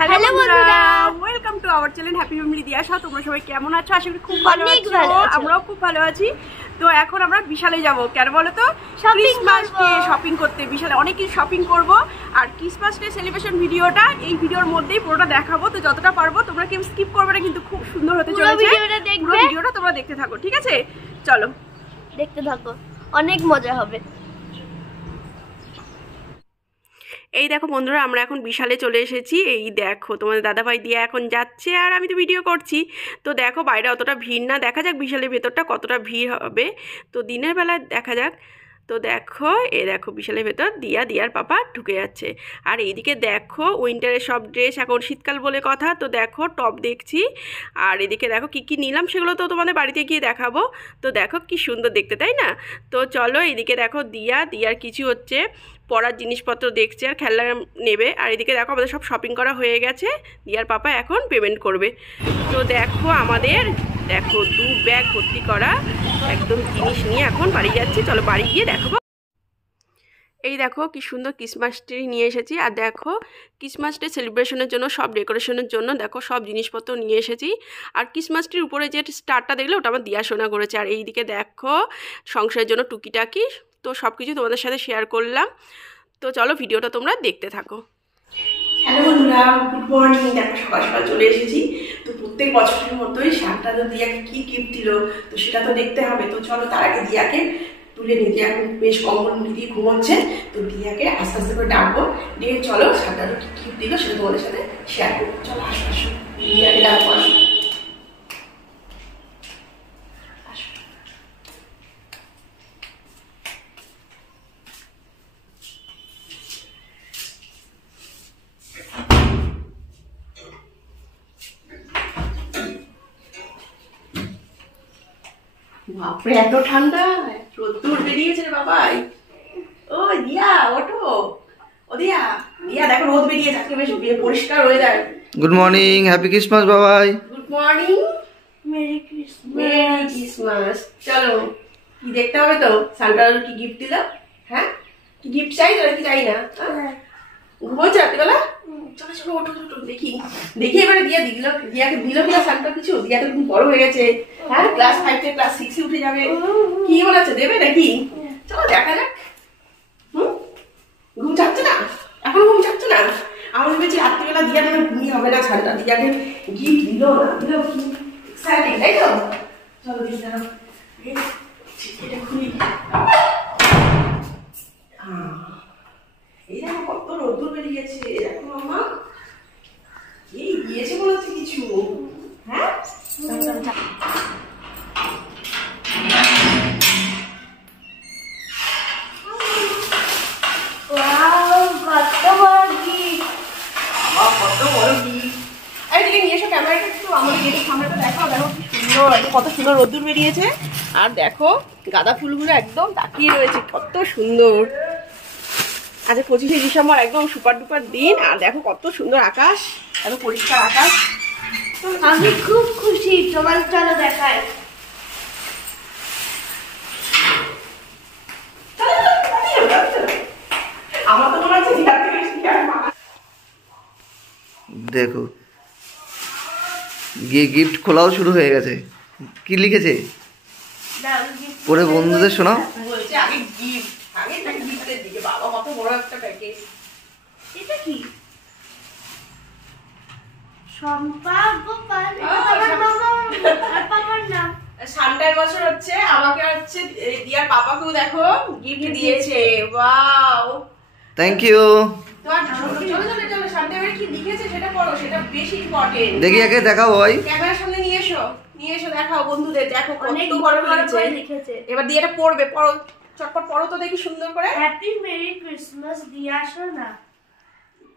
Hello বন্ধুরা, welcome to our channel happy family Diyasha. তোমরা সবাই কেমন আছো? আশা করি খুব ভালো আছো। আমরাও খুব ভালো আছি। তো এখন আমরা বিশালে যাব, কেন বলো তো? ক্রিসমাস ডে শপিং করতে বিশালে অনেক কিছু শপিং করব। আর ক্রিসমাস ডে সেলিব্রেশন ভিডিওটা এই ভিডিওর মধ্যেই পুরোটা দেখাবো। তো যতটা পারবো তোমরা কেউ স্কিপ করবে না, কিন্তু খুব সুন্দর হতে চলেছে। পুরো ভিডিওটা তোমরা দেখতে থাকো, ঠিক আছে? চলো দেখতে থাকো, অনেক মজা হবে। এই দেখো বন্ধুরা, আমরা এখন বিশালে চলে এসেছি। এই দেখো তোমাদের দাদাভাই দিয়ে এখন যাচ্ছে আর আমি তো ভিডিও করছি। তো দেখো বাইরে অতটা ভিড় না, দেখা যাক বিশালের ভেতরটা কতটা ভিড় হবে। তো দিনের বেলা দেখা যাক। তো দেখো দেখো বিশালের ভেতর দিয়ার পাপা ঢুকে যাচ্ছে। আর এইদিকে দেখো উইন্টারের সব ড্রেস, এখন শীতকাল বলে কথা। তো দেখো টপ দেখছি। আর এদিকে দেখো কী কী নিলাম সেগুলো তো তোমাদের বাড়িতে গিয়ে দেখাবো। তো দেখো কি সুন্দর দেখতে, তাই না? তো চলো এইদিকে দেখো দিয়ার কিছু হচ্ছে পড়ার জিনিসপত্র দেখছে আর খেলনা নেবে। আর এদিকে দেখো আমাদের সব শপিং করা হয়ে গেছে। দিয়ার পাপা এখন পেমেন্ট করবে। তো দেখো আমাদের দেখো 2 ব্যাগ ভর্তি করা একদম জিনিস নিয়ে এখন বাড়ি যাচ্ছি। চলো বাড়ি গিয়ে দেখাবো। এই দেখো কি সুন্দর ক্রিসমাস ট্রি নিয়ে এসেছি। আর দেখো ক্রিসমাস ডে সেলিব্রেশনের জন্য সব ডেকোরেশনের জন্য দেখো সব জিনিসপত্র নিয়ে এসেছি। আর ক্রিসমাস ট্রির উপরে যে স্টারটা দেখলে ওটা আমার দিয়া শোনা করেছে। আর এইদিকে দেখো সংসারের জন্য টুকিটাকি, তো সব কিছু তোমাদের সাথে শেয়ার করলাম। তো চলো ভিডিওটা তোমরা দেখতে থাকো। হ্যালো বন্ধুরা, গুড মর্নিং। দেখো সকাল সকাল চলে এসেছি। তো প্রত্যেক বছরের মতোই সাতটা তো দিয়াকে কি গিফট দিল তো সেটা তো দেখতে হবে। তো চলো তার আগে দিয়াকে তুলে নিই। দিয়া এখন বেশ কম্বল দিয়ে ঘুমোচ্ছে। তো দিয়াকে আস্তে আস্তে করে ডাকবো, দিয়ে চলো সাতটা কি গিফট দিল সেটা তোমাদের সাথে শেয়ার করবো। চলো আসো আসো, দিয়াকে ডাকবো, আসো। বাপরে এত ঠান্ডা, রোদ্দুর বেরিয়েছে রে বাবাই। ও দিয়া ওঠো, ও দিয়া দেখো রোদ বেরিয়েছে, আজকে বেশ পরিষ্কার weather. Good morning, happy Christmas Babai. Good morning, merry Christmas. Merry Christmas. চলো কি দেখতে হবে তো, সান্টা কি গিফট দিল? হ্যাঁ কি গিফট চাই, তোরা কি চাই না? ঘুমোচ্ছে রাত্রিবেলা? চলো চলো ওঠো ওঠো, দেখি এবারে দিয়াকে দিল কিনা সান্টা কিছু। দিয়া তো খুব বড় হয়ে গেছে। হ্যাঁ ক্লাস 5 থেকে ক্লাস 6 এ উঠে যাবে। কি বলেছে, দেবে নাকি? চলো দেখা যাক। ঘুম চাচ্ছে না, এখন ঘুম চাচ্ছে না। আমি ভেবেছি রাত্রিবেলা দিয়া মানে ঘুমিয়ে হবে না, সান্টা দিয়াকে গিফট দিল না দিল, কি এক্সাইটিং, তাই তো? চলো দেখি দাঁড়াও, এটা খুলি। এই দেখো কত রোদ্দুর বেরিয়েছে, দেখো মামা। এই দিয়েছে মনে হচ্ছে কিছু। হ্যাঁ কত সুন্দর রোদ্দুর বেরিয়েছে। আর দেখো গাঁদা ফুলগুলো একদম তাকিয়ে রয়েছে, কত সুন্দর। আচ্ছা 25শে ডিসেম্বর একদম সুপার ডুপার দিন। আর দেখো কত সুন্দর আকাশ, এত পরিষ্কার আকাশ। আমি খুব খুশি, তোমার চলো দেখায়। আমার তো মনে হচ্ছে দেখো গিয়ে গিফট খোলাও শুরু হয়ে গেছে। কি লিখেছে পরে বন্ধুদের শোনাও। বলছে আগে গিফট, আগে গিফটের দিকে। বাবা কত বড় একটা প্যাকেজ। এটা কি? সম্পা গোপাল, আমার বাবা আর পাপার নাম। সান্টার বছর হচ্ছে, আমাকে হচ্ছে দিয়ার পাপাকেও দেখো গিফট দিয়েছে। Wow, thank you. চলো সান্টা এবারে কি লিখেছে সেটা পড়ো, সেটা বেশি ইম্পর্টেন্ট। দেখি আগে দেখাও ভাই, ক্যামেরার সামনে নিয়ে এসো দেখাও বন্ধুদের। দেখো কত বড় লিখেছে। এবার দিয়ে এটা পড়বে, পড়ো চটপট পড়ো তো দেখি সুন্দর করে। হ্যাপি মেরি ক্রিসমাস দিয়া সোনা।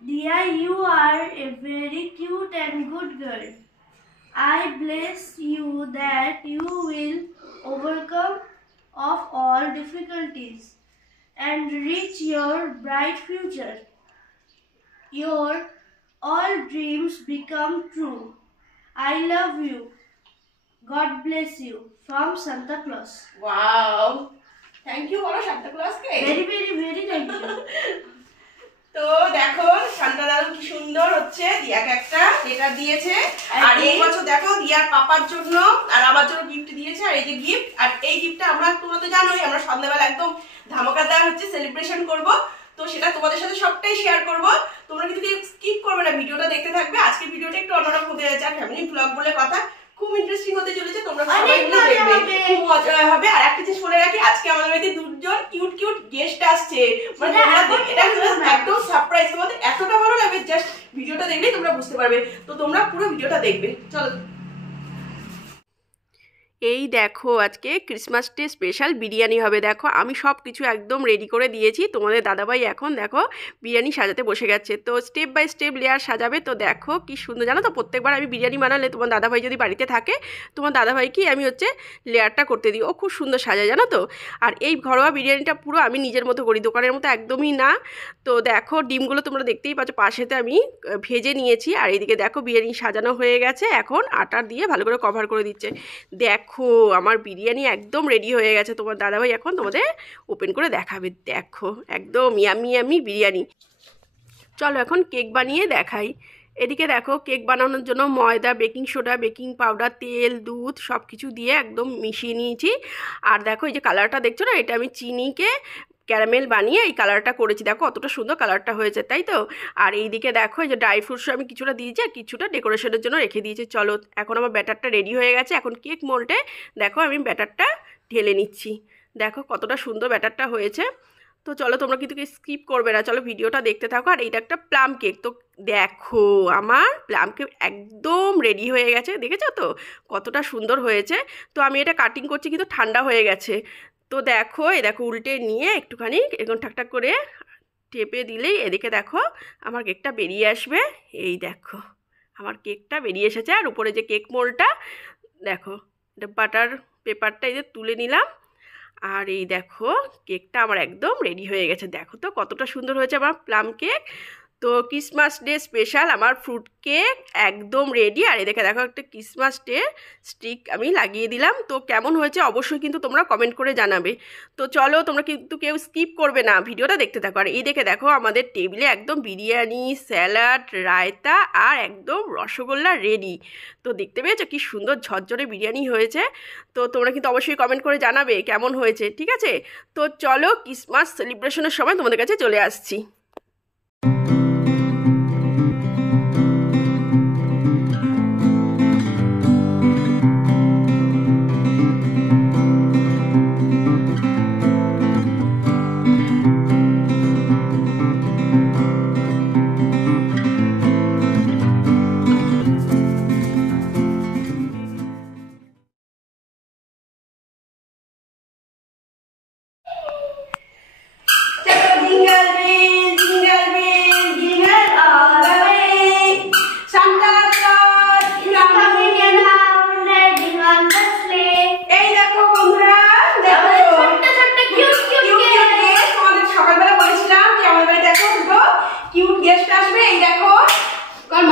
Dia, you are a very cute and good girl. I bless you that you will overcome of all difficulties and reach your bright future. Your all dreams become true. I love you. God bless you. From Santa Claus. Wow. Thank you বলো Santa ক্লজকে। Very, very, very thank you. তো দেখো Santa দাদু কি সুন্দর হচ্ছে দিয়াকে একটা letter দিয়েছে। আর এই বছর দেখো দিয়ার পাপার জন্য আর আমার জন্য গিফট দিয়েছে। আর এই যে গিফট, আর এই গিফটটা আমরা তোমরা তো জানোই আমরা সন্ধ্যাবেলা একদম ধামাকাদার হচ্ছে সেলিব্রেশন করব। তো সেটা তোমাদের সাথে সবটাই শেয়ার করব। তোমরা কিন্তু স্কিপ করবে না, ভিডিওটা দেখতে থাকবে। আজকে ভিডিওটা একটু অন্যরকম হতে যাচ্ছে, আর ফ্যামিলি ব্লগ বলে কথা, খুব ইন্টারেস্টিং হতে চলেছে। তোমরা সবাই মিলে দেখবে, খুব মজা হবে। আর একটা জিনিস বলে রাখি, আজকে আমাদের বাড়িতে দুজন কিউট কিউট গেস্ট আসছে। মানে এটা একদম সারপ্রাইজ, তোমাদের এতটা ভালো লাগবে, জাস্ট ভিডিওটা দেখলেই তোমরা বুঝতে পারবে। তো তোমরা পুরো ভিডিওটা দেখবে, চলো। এই দেখো আজকে ক্রিসমাস ডে স্পেশাল বিরিয়ানি হবে। দেখো আমি সব কিছু একদম রেডি করে দিয়েছি। তোমাদের দাদাভাই এখন দেখো বিরিয়ানি সাজাতে বসে গেছে। তো স্টেপ বাই স্টেপ লেয়ার সাজাবে। তো দেখো কি সুন্দর, জানো তো প্রত্যেকবার আমি বিরিয়ানি বানালে তোমার দাদাভাই যদি বাড়িতে থাকে, তোমার দাদাভাইকেই আমি হচ্ছে লেয়ারটা করতে দিই। ও খুব সুন্দর সাজায়, জানো তো। আর এই ঘরোয়া বিরিয়ানিটা পুরো আমি নিজের মতো করি, দোকানের মতো একদমই না। তো দেখো ডিমগুলো তোমরা দেখতেই পাচ্ছ, পাশেতে আমি ভেজে নিয়েছি। আর এইদিকে দেখো বিরিয়ানি সাজানো হয়ে গেছে, এখন আটা দিয়ে ভালো করে কভার করে দিচ্ছে। দেখো আমার বিরিয়ানি একদম রেডি হয়ে গেছে। তোমার দাদাভাই এখন তোমাদের ওপেন করে দেখাবে। দেখো একদম ইয়ামি ইয়ামি বিরিয়ানি। চলো এখন কেক বানিয়ে দেখাই। এদিকে দেখো কেক বানানোর জন্য ময়দা, বেকিং সোডা, বেকিং পাউডার, তেল, দুধ সব কিছু দিয়ে একদম মিশিয়ে নিয়েছি। আর দেখো এই যে কালারটা দেখছো না, এটা আমি চিনিকে ক্যারামেল বানিয়ে এই কালারটা করেছি। দেখো কতটা সুন্দর কালারটা হয়েছে, তাই তো। আর এইদিকে দেখো এই যে ড্রাই ফ্রুটস আমি কিছুটা দিয়েছি আর কিছুটা ডেকোরেশনের জন্য রেখে দিয়েছি। চলো এখন আমার ব্যাটারটা রেডি হয়ে গেছে। এখন কেক মোল্ডে দেখো আমি ব্যাটারটা ঢেলে নিচ্ছি। দেখো কতটা সুন্দর ব্যাটারটা হয়েছে। তো চলো তোমরা কিন্তু স্কিপ করবে না, চলো ভিডিওটা দেখতে থাকো। আর এইটা একটা প্লাম কেক। তো দেখো আমার প্লাম কেক একদম রেডি হয়ে গেছে, দেখেছো তো কতটা সুন্দর হয়েছে। তো আমি এটা কাটিং করছি, কিন্তু ঠান্ডা হয়ে গেছে। তো দেখো এই দেখো উল্টে নিয়ে একটুখানি এরকম ঠাকঠাক করে টেপে দিলেই এদিকে দেখো আমার কেকটা বেরিয়ে আসবে। এই দেখো আমার কেকটা বেরিয়ে এসেছে। আর উপরে যে কেক মোল্ডটা দেখো, এটা বাটার পেপারটা এই যে তুলে নিলাম। আর এই দেখো কেকটা আমার একদম রেডি হয়ে গেছে। দেখো তো কতটা সুন্দর হয়েছে আমার প্লাম কেক। তো ক্রিসমাস ডে স্পেশাল আমার ফ্রুট কেক একদম রেডি। আর এদিকে দেখো একটা ক্রিসমাস ডে স্টিক আমি লাগিয়ে দিলাম। তো কেমন হয়েছে অবশ্যই কিন্তু তোমরা কমেন্ট করে জানাবে। তো চলো তোমরা কিন্তু কেউ স্কিপ করবে না, ভিডিওটা দেখতে থাকো। আর এই দেখে দেখো আমাদের টেবিলে একদম বিরিয়ানি, স্যালাড, রায়তা আর একদম রসগোল্লা রেডি। তো দেখতে পেয়েছো কি সুন্দর ঝরঝরে বিরিয়ানি হয়েছে। তো তোমরা কিন্তু অবশ্যই কমেন্ট করে জানাবে কেমন হয়েছে, ঠিক আছে। তো চলো ক্রিসমাস সেলিব্রেশনের সময় তোমাদের কাছে চলে আসছি।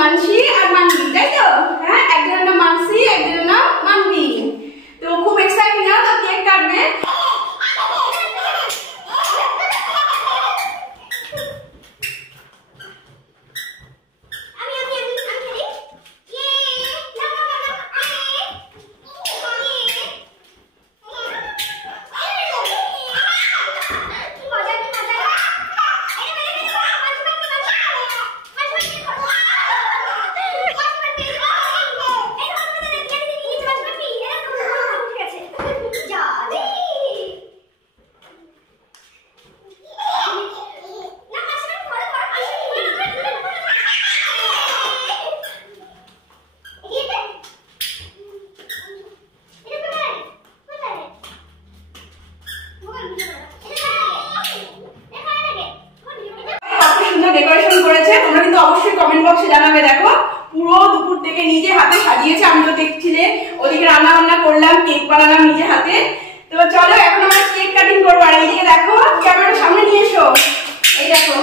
মানসি আর মানবি, তাই তো। হ্যাঁ একজনের নাম মানসি, একজনের নাম মানবি। তো খুব এক্সাইটিং না, তো কেক কাটবে। ডেকোরেশন করেছে, তোমরা কিন্তু অবশ্যই কমেন্ট বক্সে জানাবে। দেখো পুরো দুপুর থেকে নিজে হাতে সাজিয়েছে। আমি তো দেখছি যে ওদিকে রান্না বান্না করলাম, কেক বানালাম নিজে হাতে। তো চলো এখন আমরা কেক কাটিং করবো। আর এইদিকে দেখো ক্যামেরার সামনে নিয়ে এসো। এই দেখো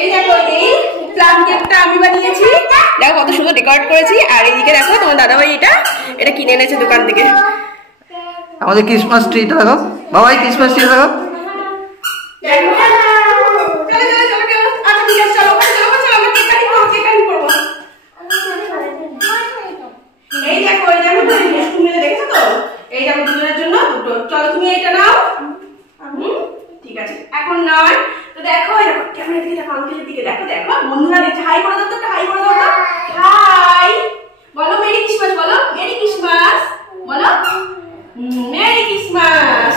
এই দেখো এই প্লাম কেকটা আমি বানিয়েছি। দেখো কত সুন্দর ডেকোরেট করেছি। আর এইদিকে দেখো তোমার দাদাভাই এটা কিনে এনেছে দোকান থেকে। আমাদের ক্রিসমাস ট্রিটা দেখো বাবাই, ক্রিসমাস ট্রি দেখো। চলো চলো চলো, দিকে দেখো দেখো বন্ধুরা দেখছে হাই করে দাও তো হাই করে দাও তো হাই বলো মেরি ক্রিসমাস বলো মেরি ক্রিসমাস বলো মেরি ক্রিসমাস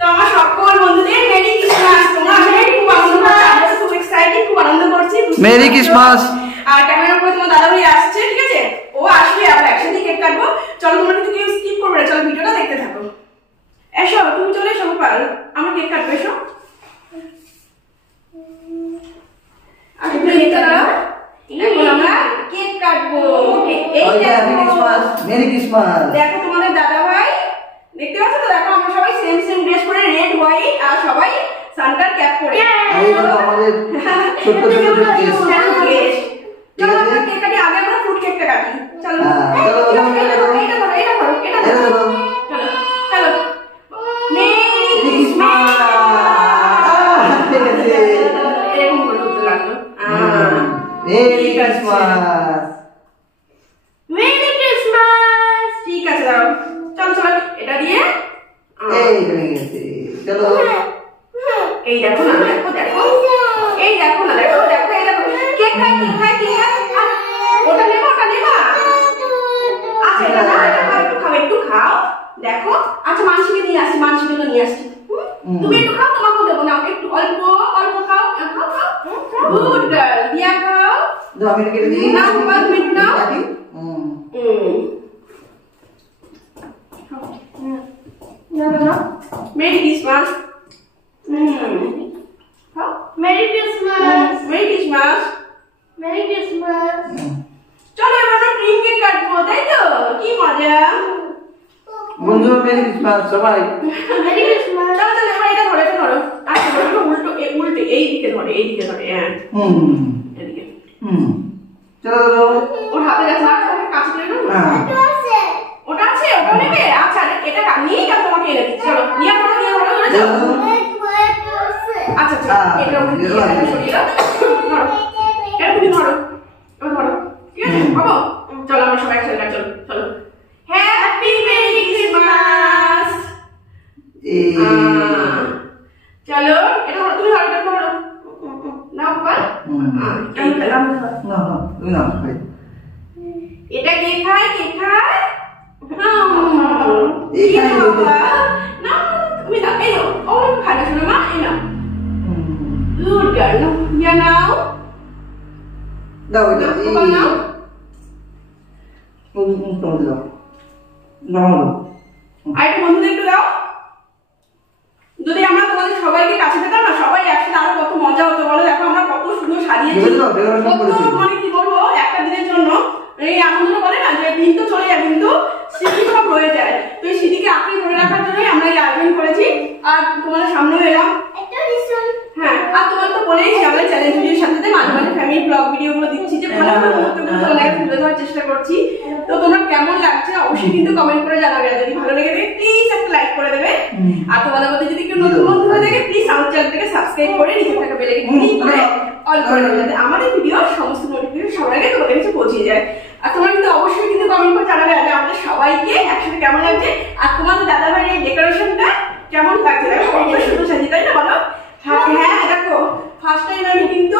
তো আমার সকল বন্ধুদের মেরি ক্রিসমাস তোমরা আসলে খুব আনন্দ করছো আমরা খুব এক্সাইটেড খুব আনন্দ করছি মেরি ক্রিসমাস আর ক্যামেরার উপরে তোমার দাদা ভাই আসছে ঠিক আছে ও আসবে আমরা একসাথে কেক কাটবো চলো তোমরা কিন্তু কেউ স্কিপ করবে না চলো ভিডিওটা দেখতে থাকো এসো তুমি চলে এসো গোপাল আমরা কেক কাটবো এসো আর তুমি দেখতে দাও এখন আমরা কেক কাটবো এই মেরি ক্রিসমাস দেখো তোমাদের দাদা ভাই দেখতে পাচ্ছ তো দেখো আমরা সবাই সেম সেম ড্রেস পরে রেড হোয়াইট আর সবাই সান্টার ক্যাপ পরে এই হলো আমাদের ছোট ছোট ড্রেস চলো আমরা কেক কাটি আগে আমরা ফ্রুট কেকটা কাটি চলো চলো এটা ধরো এটা ধরো চলো চলো মেরি ক্রিসমাস এরকম করে হতে লাগলো মেরি ক্রিসমাস মেরি ক্রিসমাস ঠিক আছে দাঁড়াও চলো চলো এটা দিয়ে এই হয়ে গেছে চলো এই দেখো না দেখো দেখো এই দেখো না দেখো দেখো এই দেখো কেক খাই ওটা নেবা আচ্ছা এটা না এটা খাও একটু খাও দেখো আচ্ছা মানসিকে নিয়ে আসছি মানসিকে তো নিয়ে আসছি তুমি একটু খাও তোমাকেও দেবো না একটু অল্প অল্প খাও খাও খাও গুড গার্ল দিয়া খাও দাও আমি কেটে দিই নাও বাবা তুমি একটু নাও merry Christmas merry Christmas merry Christmas merry Christmas চলো এবার আমরা ক্রিম কেক কাটবো তাই তো কি মজা বন্ধু মেরি ক্রিসমাস সবাই মেরি ক্রিসমাস চলো চলো এবার এটা ধরো আচ্ছা উল্টো উল্টে এই দিকে ধরে হ্যাঁ এদিকে চলো চলো ওর হাতে যাচ্ছে না ওকে কাছে করে নাও ওটা আছে ওটা নেবে আচ্ছা এটা নিয়ে কাল তোমাকে এনে দিচ্ছি চলো নিয়ে ধরো চলো আচ্ছা আচ্ছা এটা ওকে দিয়ে সরিয়ে দাও ধরো এটা তুমি ধরো ঠিক আছে বাবা চলো আমরা সবাই একসাথে চলো চলো হ্যাপি মেরি ক্রিসমাস চলো এটা তুমি ধরো নাও বাবা এটা কে খায় না তুমি দাও এই নাও ও খাবে শোনো মা এই নাও গুড গার্ল ইয়া নাও দাও বাবা নাও আর একটু বন্ধুদের একটু দাও যদি আমরা তোমাদের সবাইকে কাছে পেতাম না সবাই একসাথে আরো কত মজা হতো বলো দেখো আমরা কত সুন্দর সাজিয়েছি মানে কি বলবো একটা দিনের জন্য এই আনন্দটা বলে না যে দিন তো চলে যায় কিন্তু স্মৃতি সব রয়ে যায় তো এই স্মৃতিকে আঁকড়ে ধরে রাখার জন্যই আমরা এই আয়োজন করেছি আর তোমাদের সামনেও এলাম হ্যাঁ আর তোমার তো বলেইছি আমাদের চ্যালেঞ্জ ভিডিওর সাথে মাঝে মাঝে ফ্যামিলি ব্লগ ভিডিওগুলো দিচ্ছি যে ভালো ভালো মুহূর্তগুলো তোমাদের তুলে ধরার চেষ্টা করছি তো তোমরা কেমন লাগছে অবশ্যই কিন্তু কমেন্ট করে জানাবে আর যদি ভালো লেগে থাকে প্লিজ একটা লাইক করে দেবে আর তোমাদের মধ্যে যদি কেউ নতুন বন্ধু হয়ে থাকে প্লিজ আমার চ্যানেলটাকে সাবস্ক্রাইব করে নিচে থাকা বেল আইকন ক্লিক করে অল করে দেবে যাতে আমাদের ভিডিওর সমস্ত নোটিফিকেশন সবার আগে তোমাদের কাছে পৌঁছে যায় আর তোমরা কিন্তু অবশ্যই কিন্তু কমেন্ট করে জানাবে যে আমাদের সবাইকে একসাথে কেমন লাগছে আর তোমাদের দাদা ভাইয়ের ডেকোরেশনটা কেমন লাগছে দেখো কত সুন্দর সাজিয়ে তাই না বলো হ্যাঁ দেখো ফার্স্ট টাইম আমি কিন্তু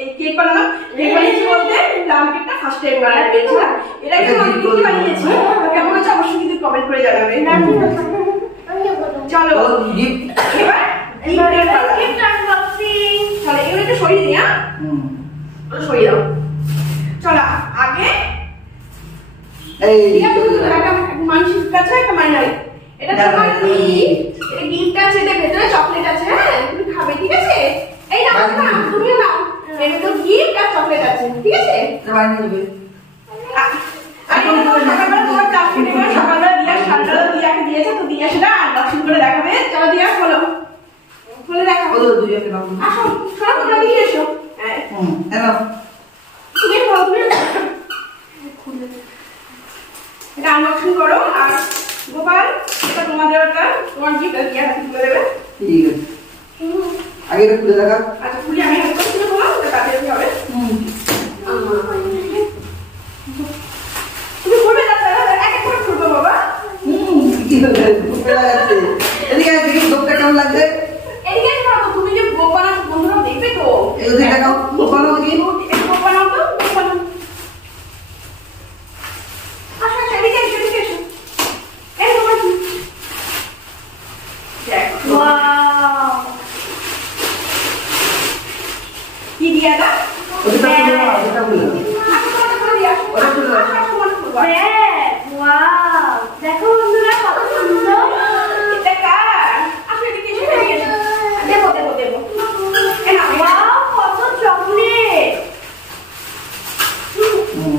এই কেক বানালাম ডেকোরেশন বলতে প্লাম কেকটা ফার্স্ট টাইম বানাতে পেরেছিলাম এটা কিন্তু আমি কি বানিয়েছি কেমন হচ্ছে অবশ্যই কিন্তু কমেন্ট করে জানাবে চলো এবার গিফট আনবক্সিং চলো এগুলো একটু সরিয়ে দিই হ্যাঁ সরিয়ে দাও চলো আগে মানুষের কাছে একটা মাইনাই এটা তোমার গিফট আছে এটার ভেতরে চকলেট আছে হ্যাঁ তুমি খাবে ঠিক আছে এই নাও না তুমিও নাও এর তো গিফট আর চকলেট আছে ঠিক আছে সকালবেলা তোমার প্লাস্টিক এবার সকালবেলা দিয়া সান্ডাল দিয়াকে দিয়েছে তো দিয়া সেটা আনবক্সিং করে দেখাবে চলো দিয়া খোলো খুলে দেখাবো আসো সব তোমরা নিয়ে এসো হ্যাঁ তুমি এটা আনবক্সিং করো আর গোপাল এটা তোমাদের একটা তোমার গিফট দিয়া হাতে তুলে দেবে ঠিক আছে আগে এটা খুলে দেখা আচ্ছা খুলে আমি হাতে তুলে দেবো ওটা কাটে কি হবে তুমি খুলবে না এক এক করে খুলবে বাবা কি হবে খুলে লাগাচ্ছে এদিকে দেখি দোকানটা কেমন লাগছে এদিকে এসো তুমি যে গোপাল বন্ধুরা দেখবে তো এদিকে দেখাও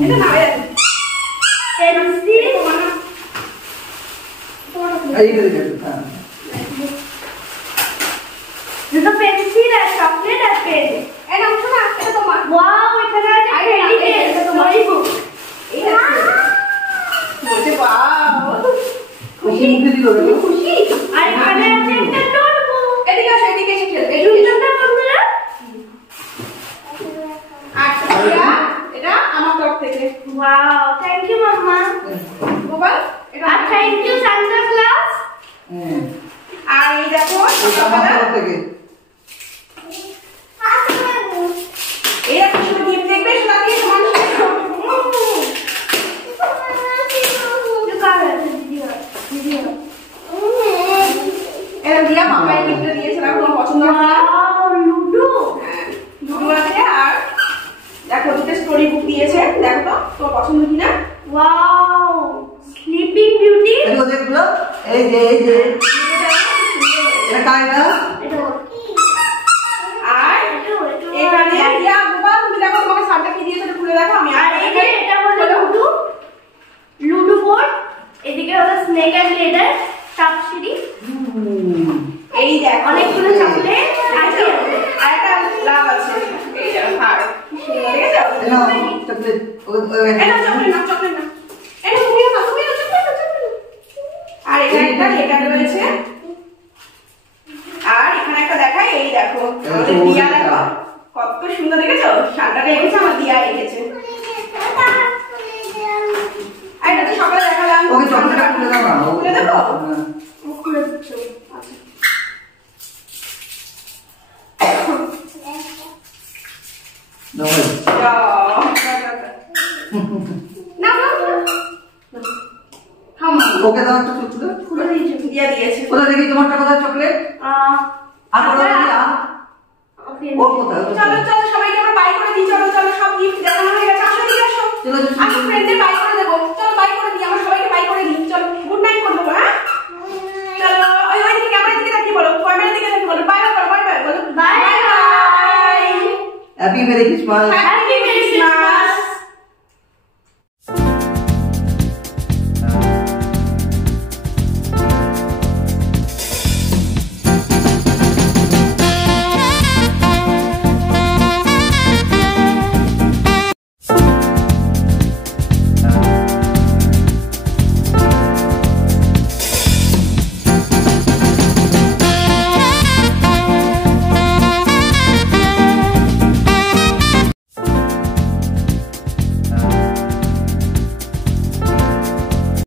এটা না এটা পেন্সিল এই করে গেছে হ্যাঁ দুটো পেন্সিল আর চকলেট আর পেন এই নাও শোনা এটা তোমার ওয়াও এখানে আছে টেডি কেক স্টোরি বুক এই বলতে বাও খুশি মুখে দিল খুশি আর এখানে আছে একটা নোটবুক এদিকে আসো এদিকে এসে খেলবে দুটোটা বন্ধুরা আচ্ছা এটা আমার তরফ থেকে ওয়াও থ্যাংক ইউ মাম্মা গোপাল এটা আর থ্যাংক ইউ সান্তা ক্লজ হ্যাঁ আর এই দেখো এটা আমার তরফ থেকে এই একটা শুধু গিফট দেখবে শোনা দিয়ে সমান এটা দিয়া মামাই গিফট দিয়েছিলাম তোমার পছন্দ হলো না ওয়াও লুডো দুটো আছে আর দেখো দুটো স্টোরি বুক দিয়েছে দেখো তো তোমার পছন্দ কিনা ওয়াও স্লিপিং বিউটি এই ওদের গুলো এই যে এটা কাইটা এটা আর এখানে দিয়া গোপাল তুমি দেখো তোমাকে সারটা কি দিয়েছে এটা খুলে দেখো আমি আর এই যে এটা হলো লুডো লুডো বোর্ড এদিকে হলো স্নেক এন্ড লেডার সাপ সিঁড়ি এই দেখো অনেকগুলো চকলেট আছে আর একটা লাভ আছে এই যে হার সুন্দর দেখেছো এটা চকলেট এটা চকলেট না চকলেট না এটা তুমিও না চকলেট না আর এখানে একটা লেখা রয়েছে আর এখানে একটা দেখাই এই দেখো আমাদের দিয়া দেখো কত সুন্দর দেখেছো শান্তাটা লিখেছে আমার দিয়া লিখেছে আর এটা তো সকালে দেখালাম ওকে চকলেটটা খুলে দাও না খুলে দেবো খুলে দিচ্ছি আচ্ছা দাও না না হাম ওকে দাও একটা চকলেট খুলে দিয়েছি দিয়া দিয়েছে কোথা দেখি তোমারটা কোথায় চকলেট আর কোথা দেখি ওকে ও কোথায় চলো চলো সবাইকে আমরা বাই করে দিই চলো চলো সব গিফট দেখানো হয়ে গেছে আসো এদিকে আসো চলো আমি ফ্রেন্ডদের বাই করে দেবো চলো বাই করে দিই আমরা সবাইকে বাই করে দিই চলো গুড নাইট করে দেবো হ্যাঁ চলো ওই দিকে ক্যামেরার দিকে তাকিয়ে বলো ক্যামেরার দিকে তাকিয়ে বলো বাই বাই বলো বাই বাই বলো bye bye happy merry Christmas happy